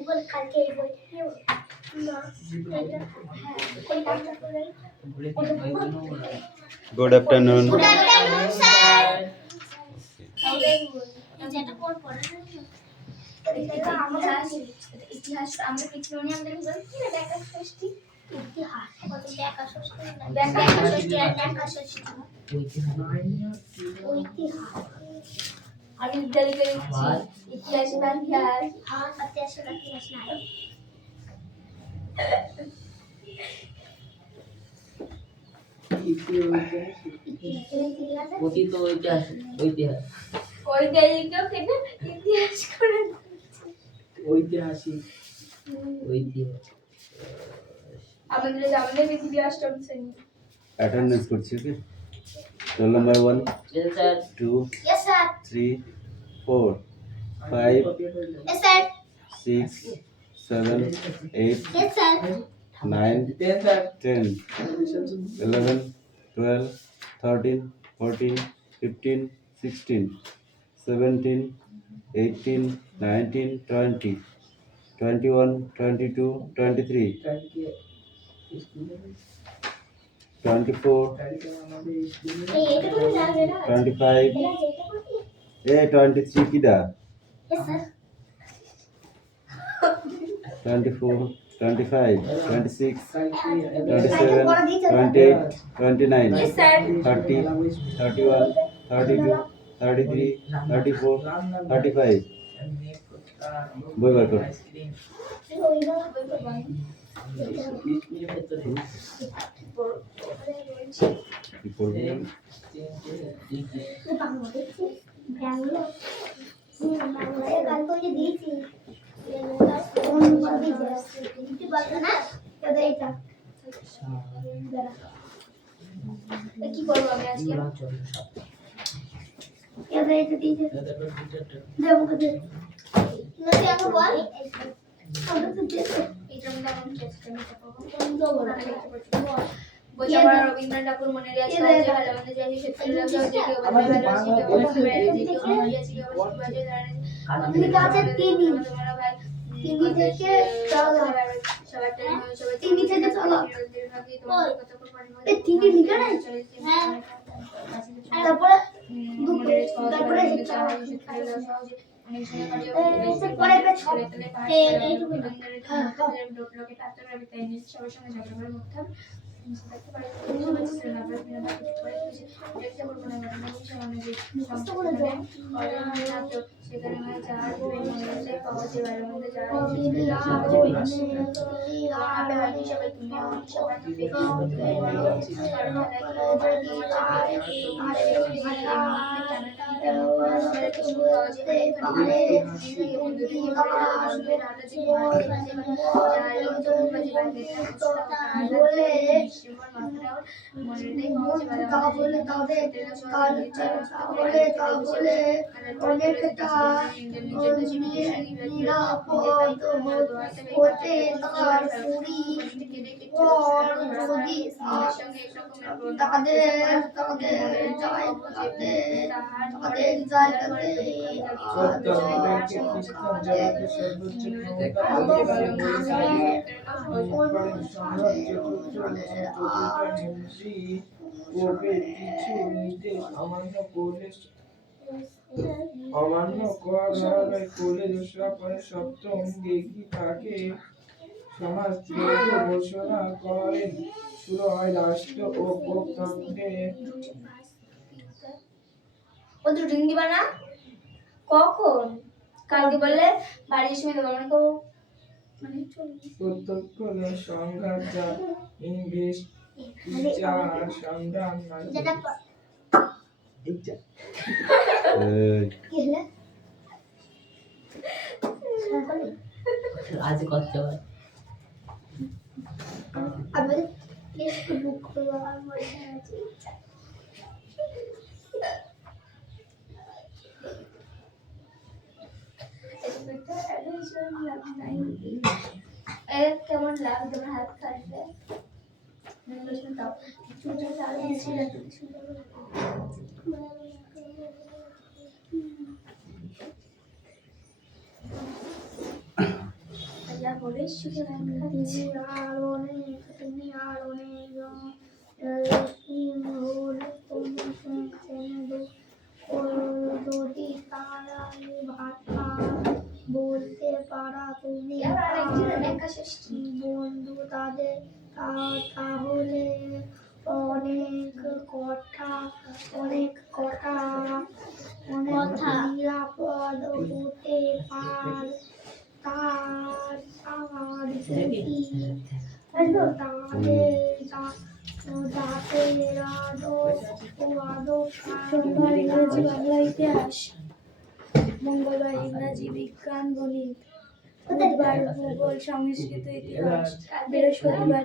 Good afternoon. Good afternoon, sir. ইতিহাস আমরা কিছু নিয়ে আমাদের বলছি না দেখা ষষ্ঠী ইতিহাস কত দেখা ষষ্ঠী না দেখা ষষ্ঠী আর দেখা ষষ্ঠী ঐতিহাস আমি বিদ্যালয়ে লিখছি ইতিহাস বা ইতিহাস ইতিহাস বা ইতিহাস না অতীত ঐতিহাস ঐতিহাস ঐতিহাসিকও থেকে ইতিহাস করে ঐতিহাসিক ঐতিহাস আমাদের পৃথিবী অষ্টম শ্রেণী Attendance করছি কি? Roll number 1, yes sir 2, yes sir 3, 4, 5, yes sir 6, 7, 8, yes sir 9, yes sir 10, 11, 12, 13, 14, 15, 16, 17, 18, 19, 20, 21, 22, 23, 24, 25, 23 kida, yes sir 24, 25, 26, 27, 28, 29, yes sir 30, 31, 32, 33, 34, 35. বই বার কর। কি করবি? কি করবো আমি আজকে রবীন্দ্রনাথ ঠাকুর মনে অমান্য করার কোলে দোষরা পরে সপ্তম দেখি তাকে সমাজ ঘোষণা করেন শুরু হয় রাষ্ট্র ও প্রত্যন্ত্রের ও দুটো দিন দিবা না কখন কালকে বললে বাড়ির সময় দেবো মানে কো মানে প্রত্যক্ষ সংঘাত যা ইনভেস্ট বিচার সংগ্রাম যেটা কি হলো আজ করতে হয় আমি লিস্ট বুক করব আর বসে আছি কেমন লাগবে তোমার হাত কাটলে দাও চুলটা চালিয়ে দিচ্ছি না বলে শুধু তুমি আর অনেক যদি তারা ভাষা বলতে পারা তুমি বন্ধু তাদের তাহলে অনেক কথা নিরাপদ হতে পার তার সোমবার ইংরেজি বাংলা ইতিহাস, মঙ্গলবার ইংরাজি বিজ্ঞান গণিত, বুধবার ভূগোল সংস্কৃত ইতিহাস, বৃহস্পতিবার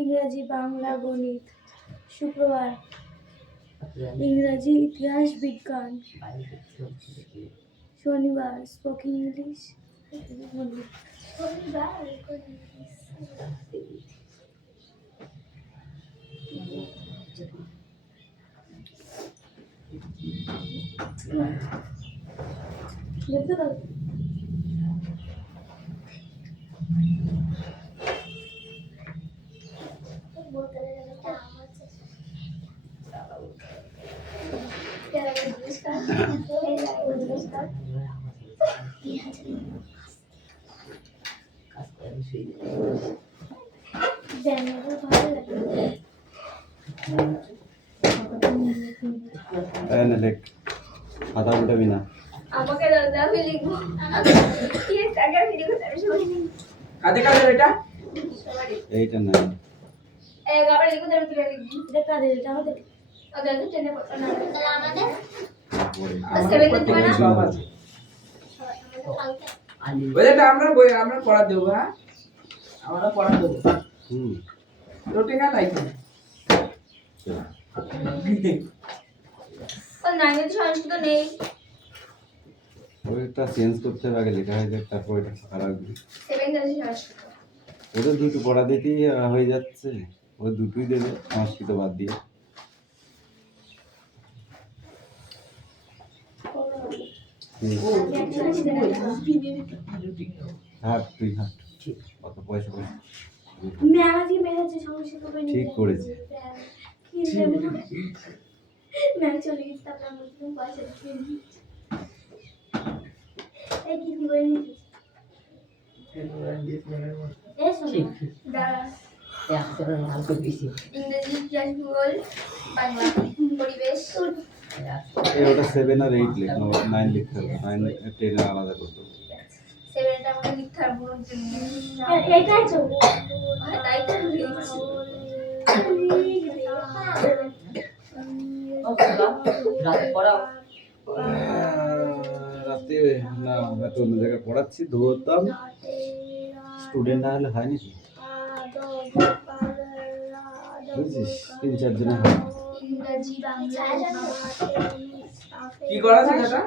ইংরাজি বাংলা গণিত, শুক্রবার ইংরাজি ইতিহাস বিজ্ঞান, শনিবার স্পোকেন ইংলিশ গণিত। দেখতে দাও। কাজ করে আমি শুয়ে যাই। না দেখ খাতা উঠাবি না। আমাকে দাদা আমি লিখবো কি টাকা ভিডিও করতে আমি সবাই কাদের কাদের এটা এইটা না এই গাবড়ে লিখতে আমি তুলে লিখবি দেখা দে এটা আমাদের ওদের তো টেনে পড়তো না তাহলে আমাদের আমাদের দিবে না? সব আছে আমাদের কালকে আলি ওইটা আমরা পড়া দেবো। হ্যাঁ আমরা পড়া দেবো হুম রুটিন আর লাইফ তো নাইনের সংস্কৃত নেই ওইটা চেঞ্জ করতে হবে আগে লেখা হয়ে যাক তারপর এটা ফাঁকা রাখবি। 7 জানি সংস্কৃত ওদের দুটো পড়া দিতেই হয়ে যাচ্ছে ওই দুটোই দেবে সংস্কৃত বাদ দিয়ে। হাট তুই হাট কত পয়সা পয়সা ম্যাগাজি মেরেছে সংস্কৃত বই ঠিক করেছে। কি দেব না ম্যাগ চলে গেছে তারপর আমি তুমি পয়সা দিয়ে দিচ্ছি এই কি বই নিয়েছিস এই শোনো দাঁড়া একটা লাল করে দিয়েছি। ইংরেজি ইতিহাস ভূগোল বাংলা পরিবেশ এই ওটা 7 আর 8 লিখ 9 লিখতে হবে 9 10 আলাদা করতে হবে। 7টা আমাকে লিখতে হবে এটাই তো তাই তো লিখছি রাতে পড়াও রাতে না আমরা তো অন্য জায়গায় পড়াচ্ছি ধরতাম স্টুডেন্ট না হলে হয় নাকি বুঝছিস 3-4 জনে হয়। ইংরেজি বাংলা কি করা আছে এটা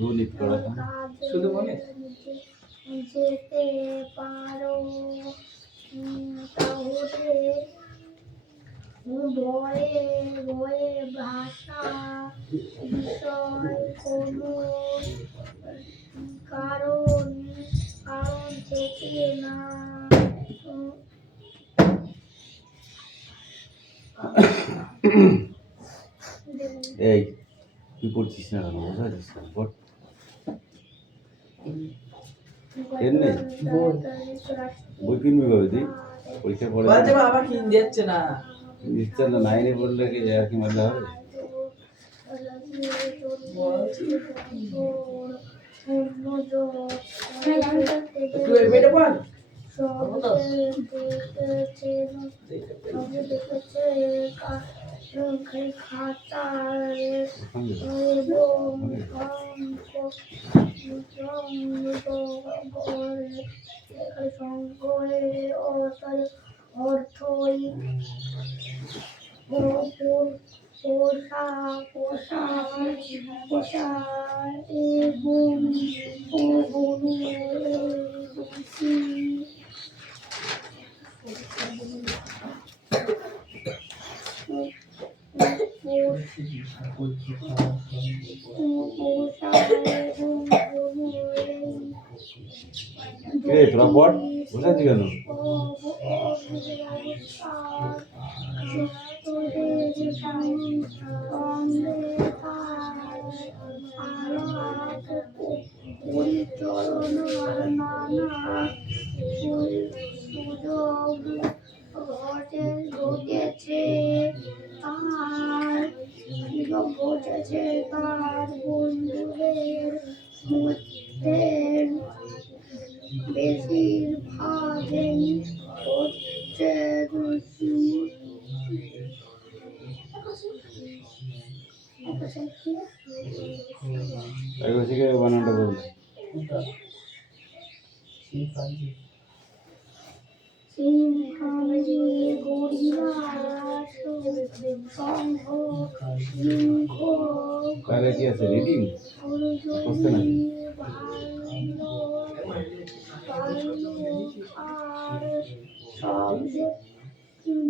গণিত পড়াতাম শুধু মনে যেতে পারো তাহলে বয়ে ভাষা বিষয় কোনো কারণ থেকে না এই তুই পড়ছিস না কেন বোঝা যাচ্ছে না পড় এর নেই বই কিনবি কবে তুই পরীক্ষার পরে বলতে বাবা কিন দিচ্ছে না নিশ্চয় না 9-এ পড়লে কি আর কি মারলে হবে তুই বেটে বল অর্থই পোষা এবং কে তোরা পড় বসে আছিস কেন? ঘটেছে আর ঘটেছে তার বন্ধুদের মধ্যে বেশিরভাগই হচ্ছে একবার শিখে বানানটা বল। সিংহাজি গরিলা সংঘ সিংহ কারে কি আছে রিডিং করছে না?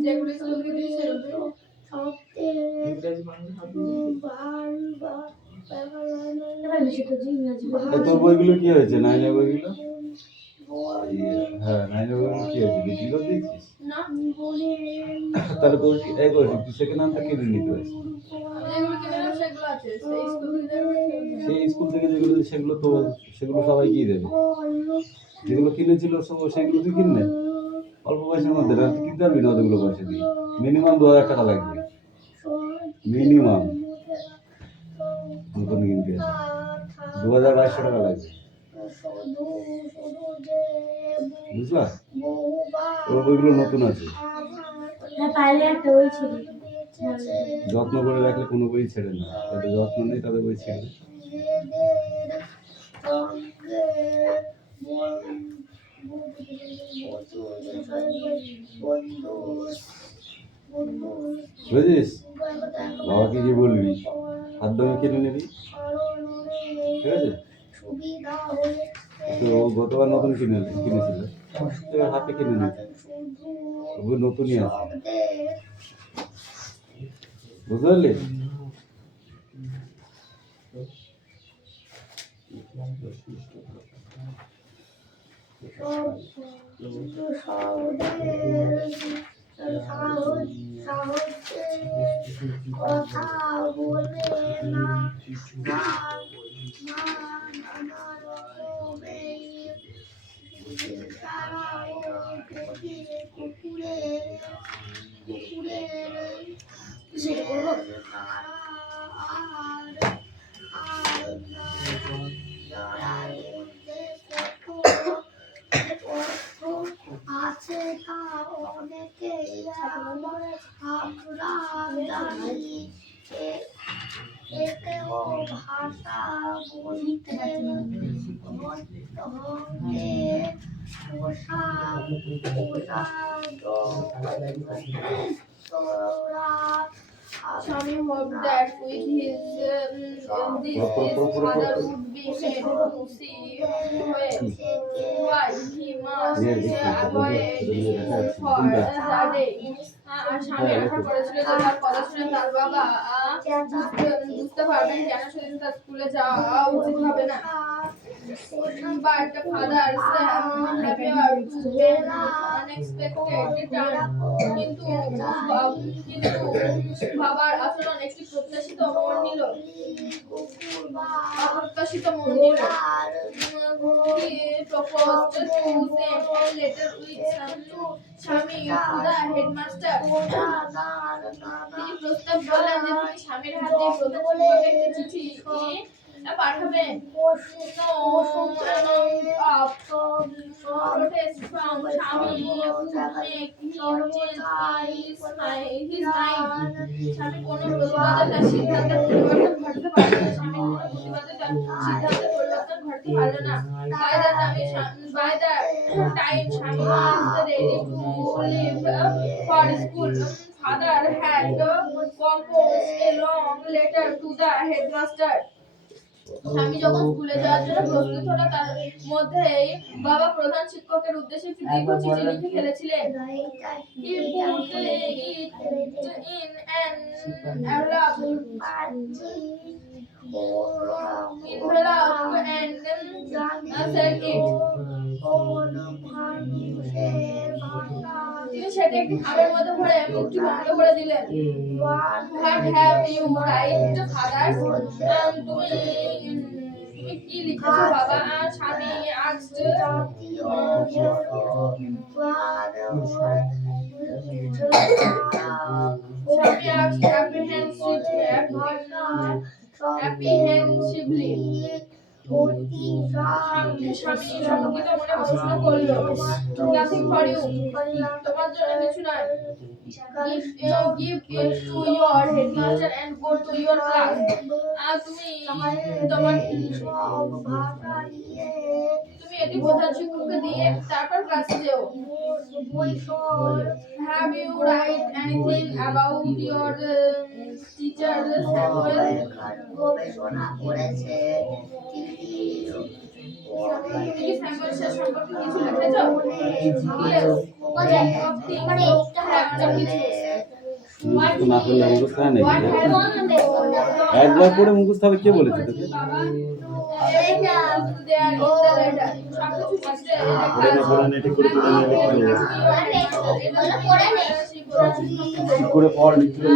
যেগুলো স্কুল থেকে দিয়েছে তোর বইগুলো কি হয়েছে? নাইনের বইগুলো? হ্যাঁ নাইনের বইগুলো কি হয়েছে? বিক্রি করে দিয়েছিস? না তাহলে কৌশিক এই কৌশিক তুই সেকেন্ড হ্যান্ডটা কিনে নিতে পারিস। যেগুলো কিনে সেগুলো আছে সেই স্কুল থেকে সেই স্কুল থেকে যেগুলো সেগুলো তো সেগুলো সবাই কি দেবে? যেগুলো কিনেছিল সেগুলো তুই কিনলে অল্প পয়সার মধ্যে তুই কিনতে পারবি না অতগুলো পয়সা দিয়ে। মিনিমাম 2000 টাকা লাগবে মিনিমাম নতুন কিনতে 2200 টাকা লাগবে বুঝলা? ওর বইগুলো নতুন আছে, যত্ন করে রাখলে কোনো বই ছেড়ে না, তাদের যত্ন নেই তাদের বই ছেড়ে। বুঝিস বাবাকে কি বলবি হাত ধরে কিনে নিবি, ঠিক আছে? তো গতবার নতুন কিনেছিল হাতে কিনে নিবি, ওগুলো নতুনই আছে বুঝতে পারলি? কথা বলে না আছে তা অনেকেই আমরা জানি এতেও ভাষা বলতে Shami hoped that with his this father would be made to see why he must avoid for the day. আর স্বামী আশা করেছিল যে তার কথা শুনে তার বাবা বুঝতে পারবেন কেন সেদিন তার স্কুলে যাওয়া উচিত হবে না। But the father's appeared to be unexpected turn. কিন্তু বাবার আচরণ একটি প্রত্যাশিত মোড় নিল। অপ্রত্যাশিত মোড় নিল। He proposed to send a letter with Shami to the headmaster. তিনি প্রস্তাব করলেন যে তিনি স্বামীর হাতে প্রধান শিক্ষককে একটি চিঠি পাঠাবেন। No amount of protest from Shami would make him change his mind. স্বামী কোনো প্রতিবাদে তার সিদ্ধান্তের পরিবর্তন ঘটতে পারল না। স্বামীর কোনো প্রতিবাদে তার সিদ্ধান্তের পরিবর্তন ঘটতে পারল না। By the time Shami was ready to leave for school, father had composed a long letter to the headmaster. স্বামী যখন স্কুলে যাওয়ার জন্য প্রস্তুত হলো তার মধ্যেই বাবা প্রধান শিক্ষকের উদ্দেশ্যে একটি দীর্ঘ চিঠি লিখে ফেলেছিলেন। He put it in an envelope and said it. তিনি সেটি একটি খামের মধ্যে ভরে মুখটি বন্ধ করে দিলেন। What have you write, father? তুমি কি লিখেছো বাবা? আর স্বামী asked. স্বামী asked apprehensively. স্বামী শঙ্কিত মনে প্রশ্ন করল, nothing for you. তোমার জন্য কিছু নয়। Give it to your headmaster and go to your class. আর তুমি এটি প্রধান শিক্ষককে দিয়ে তারপর ক্লাসে যেও। Have you write anything about your teacher Samuel? তুমি কি স্যামুয়েল স্যার সম্পর্কে কিছু লিখেছো? Yes. মানে একটা মুখস্থ না করলে মুখস্থ হয় নাকি? What have একবার করে মুখস্থ হবে কে বলেছে তোকে? পড়ে নে ঠিক করে পড়ে নে ঠিক করে পড় লিখতে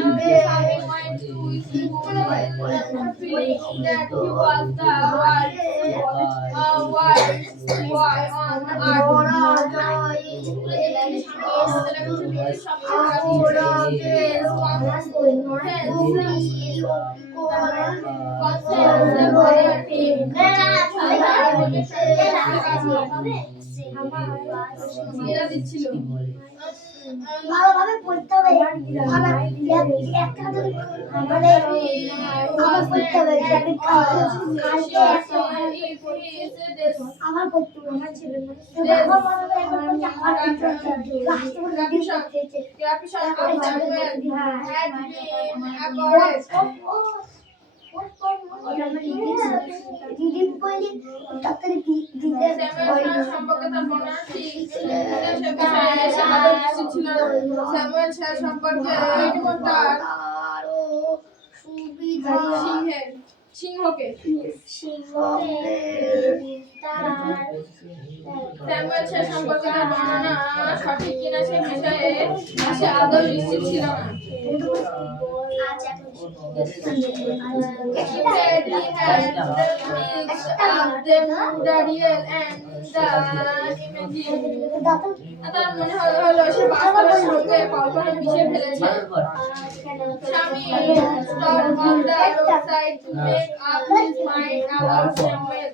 ভালোভাবে পড়তে হবে। আমার একটা মানে আমার পড়তে হবে। আমার পড়তে হবে। আমার ছেলে সম্পর্কে তার বর্ণনা ঠিক স্যামুয়েল স্যার সম্পর্কে সিংহকে স্যামুয়েল স্যার সম্পর্কে তার বর্ণনা সঠিক কিনা সে বিষয়ে সে আদৌ নিশ্চিত ছিল না। তার মনে হলো সে বাস্তবের সঙ্গে কল্পনা মিশে ফেলেছে। স্বামী stopped on the roadside to make up his mind about Samuel.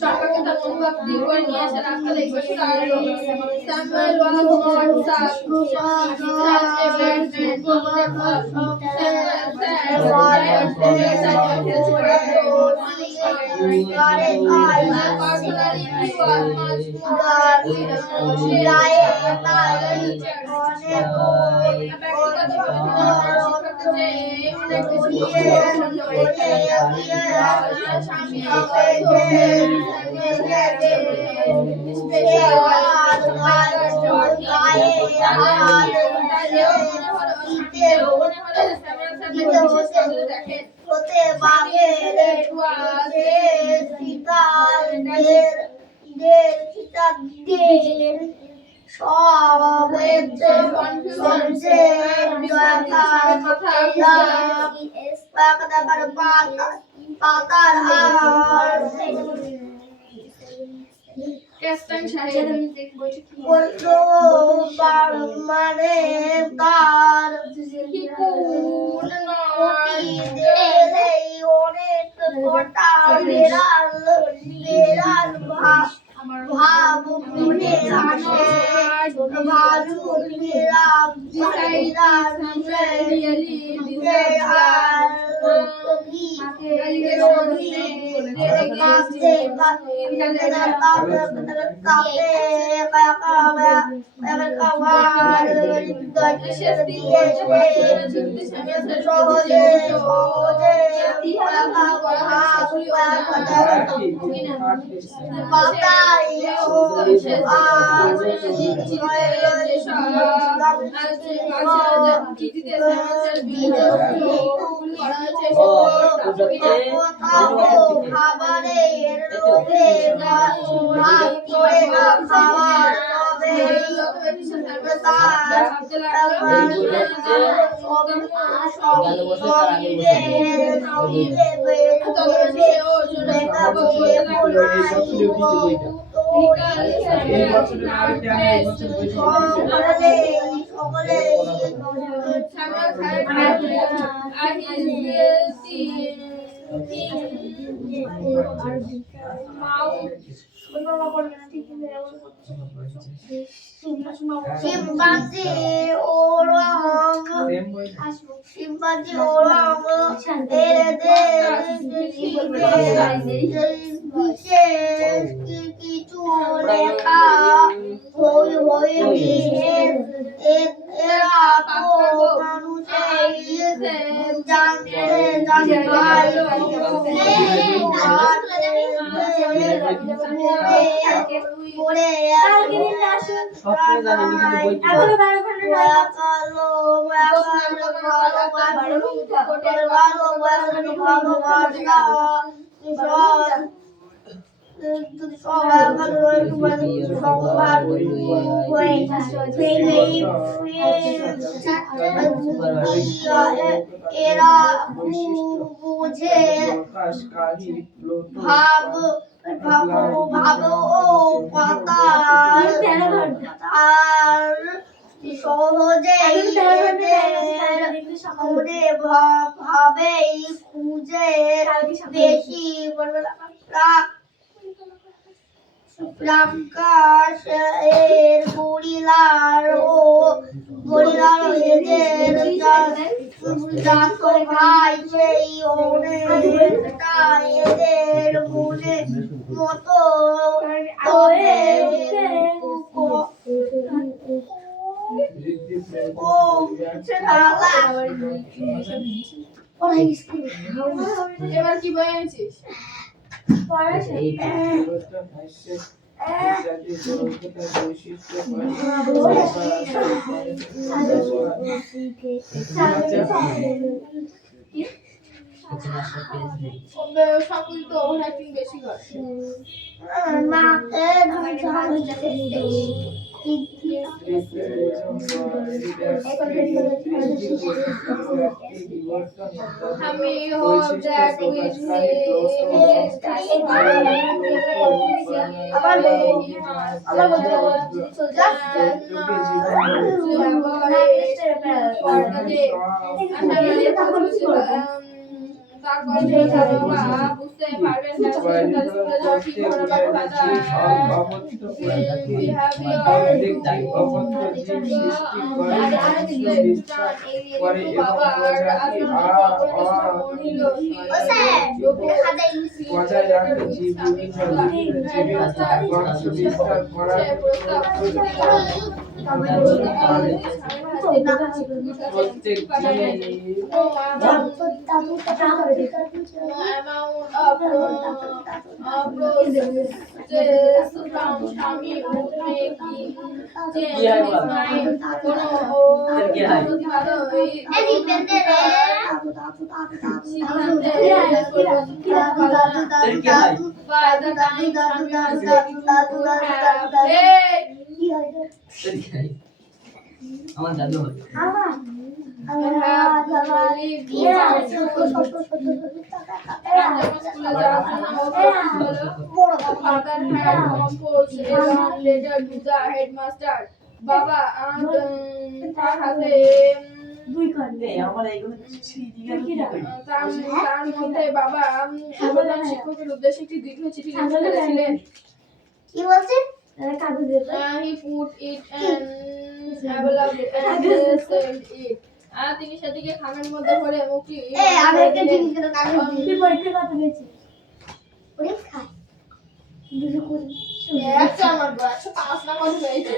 সম্পর্কে তার অনুভব দৃঢ় করে নিয়ে এসে রাস্তায় বসে দাঁড়ালো। Samuel was not such a bad তবে রাগ করে না খাওয়া তবে Simpati orang simpati orang কিছু লেখা হই হই এরা তো মানুষের জানতে এরা বুঝে ভাব আর সহজে ভাবেই খুঁজে বেশি প্রাকাশ এর গরিলার এদের জাতো ভাই সেই অনেকটা এদের মনে মতো এবার কি বই এনেছিস? সকল তো ওভার অ্যাক্টিং বেশি করে। আমি hope that with বুঝতে পারবেন আমার দাদু হয় হেডমাস্টার বাবা তার হাতে তার মধ্যে বাবা প্রধান শিক্ষকের উদ্দেশ্যে একটি দীর্ঘ চিঠি লিখে ফেলেছিলেন। কি বলছেন? He put it and enveloped it and sealed it. তিনি সেটিকে খামের মধ্যে ভরে মুখটি আমি একটা জিনিস পরীক্ষা কত হয়েছে পরীক্ষা দুটো করি একটা আমার 105 না কত হয়েছে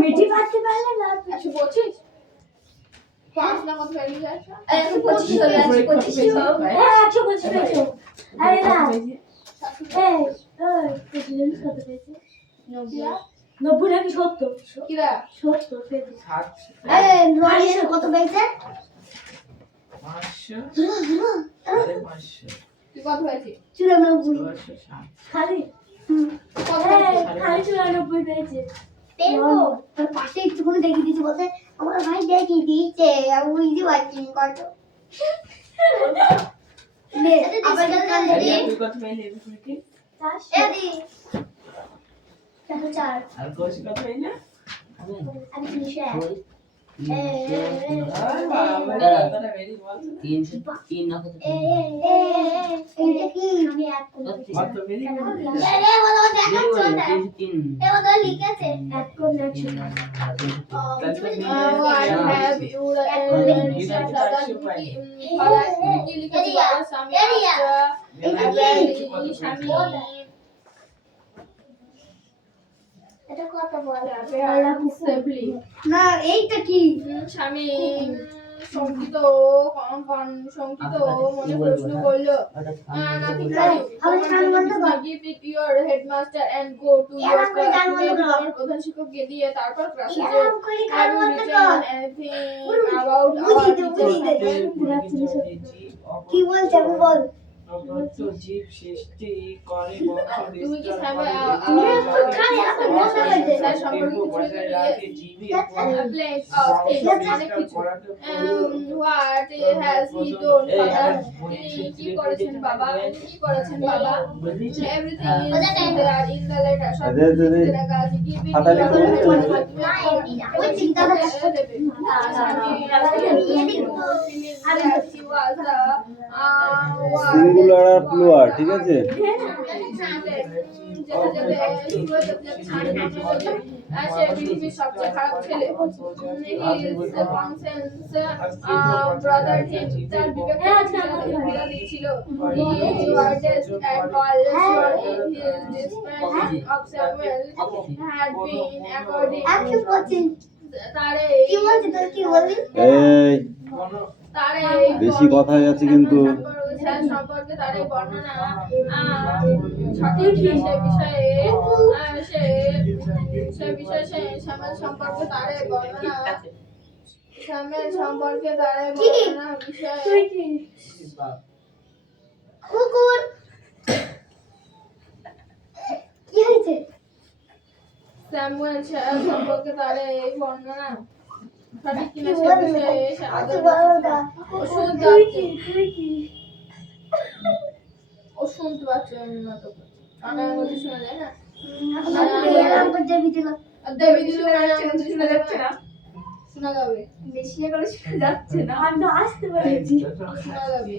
মেটি পারতে পারলে না 125 5 না কত হয়েছে 125 পেয়েছো আরে না কত পেয়েছে 90 নাকি 70 কিরা 70 পেয়েছে 60 রনির কত পেয়েছে 500 500 কত হয়েছে? 94 খালি কত হয়েছে? খালি 94 পেয়েছে। দেখো তার পাশে একটুখানি দেখিয়ে দিয়েছে, বলতে আমার ভাই দেখিয়ে দিয়েছে আমি বুঝতে পারছি কত। নে আবার কান দিদি তুই কত পেলে কি এদি দেখো 4 আর কোশ কত পেলে আমি 301 বাবা মেরি বল 303 না কত? এইটা কি আমি এক করতে কত মেরি রে বলো দেখাচ্ছ না 303 এ বলো লিখেছে এক করে দেখছো I have you কি লিখেছি বাবা? স্বামী স্বামী এটা কত বল সেফলি না এইটা কি স্বামী শঙ্কিত শঙ্কিত মনে প্রশ্ন করলো nothing give it your headmaster and go to your class তোমার প্রধান শিক্ষককে দিয়ে তারপর ক্লাসে যাও have you written anything about our teacher কি বলছে আমি বল জীব সৃষ্টি করে বংশ তুমি কি বিস্তার স্যার সম্পর্কে কিছু রাখে জীবের place of things অনেক কিছু what has he done father তিনি কি করেছেন বাবা কি করেছেন বাবা everything is there in the letter সব কিছু লেখা আছে give it খাতা লিখে বলতে ওই চিন্তাটা সিঙ্গুলার আর প্লুরাল, ঠিক আছে? পৃথিবীর সবচেয়ে খারাপ ছেলে ব্রাদার তার বিবেক ছিল কি বলছে তোর কি বললি এই বেশি কথা হয়ে যাচ্ছে কিন্তু। সম্পর্কে তার এই বর্ণনা সঠিক সে বিষয়ে শ্যামেল সম্পর্কে তার এই বর্ণনা শ্যামেল সম্পর্কে তার এই বর্ণনা বিষয়ে কুকুর কি হয়েছে স্যামুয়েল সম্পর্কে তার এই বর্ণনা সঠিক কিনা সে বিষয়ে ও শুনতে পাচ্ছে না তো কানের মধ্যে শোনা যায় না দেবী দিল শোনা যাচ্ছে না শোনা যাবে বেশি করে শোনা যাচ্ছে না আমি তো আসতে পারছি শোনা যাবে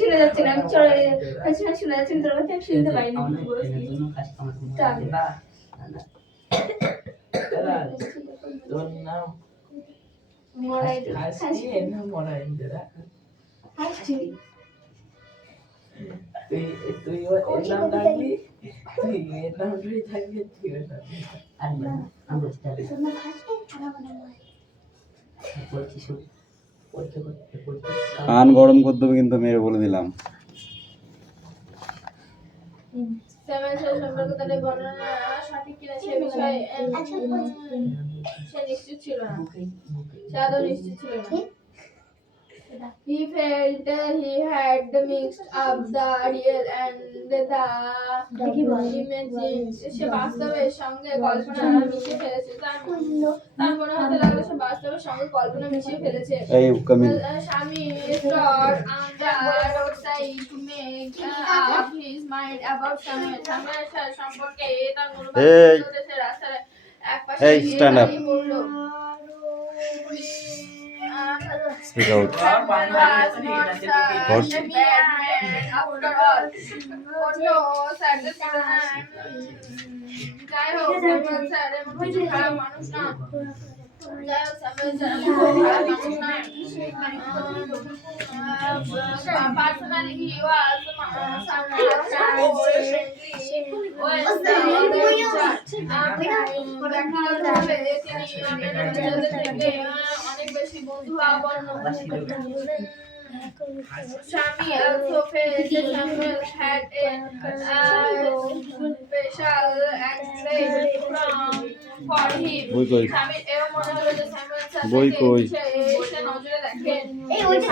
শোনা যাচ্ছে না আমি চলে শোনা যাচ্ছে না তোর আমি শুনতে পাই না তোর নাম মরাই হাসি না মরাই দেরা হাসছি তুই ওর নাম ডাকলি তুই এর নাম ধরে থাকবি তুই ওর নাম আর না আমি বলছি তাহলে তোমরা খাসবে খারাপ না বলছি শুন পরীক্ষা করতে কান গরম করতে হবে কিন্তু, মেরে বলে দিলাম। স্যামুয়েল সম্পর্কে তার এই বর্ণনা সঠিক কিনা সে বিষয়ে সে নিশ্চিত ছিল না সে আদৌ নিশ্চিত ছিল না He felt he had mixed up the real and the imagined. সে বাস্তবের সঙ্গে কল্পনা মিশিয়ে ফেলেছে। তার মনে হতে লাগলো সে বাস্তবের সঙ্গে কল্পনা মিশিয়ে ফেলেছে। এই কামিং স্বামী stood on the roadside to make up his mind about Samuel. Samuel সম্পর্কে তার মনোভাব করেছে রাস্তার একপাশে দাঁড়িয়ে পড়ল। Speak out. যাই হোক স্যামুয়েল স্যার এমন কিছু খারাপ মানুষ না। Personally, he was অনেক বেশি বন্ধু Shami also felt Samuel had a special attraction for him. Shami এও মনে হলো যে স্যামুয়েল স্যার এসে নজরে দেখেন।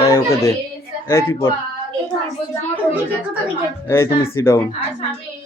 এই ওকে দে। এই তুই পড়। এই তুমি সিট ডাউন। আর স্বামী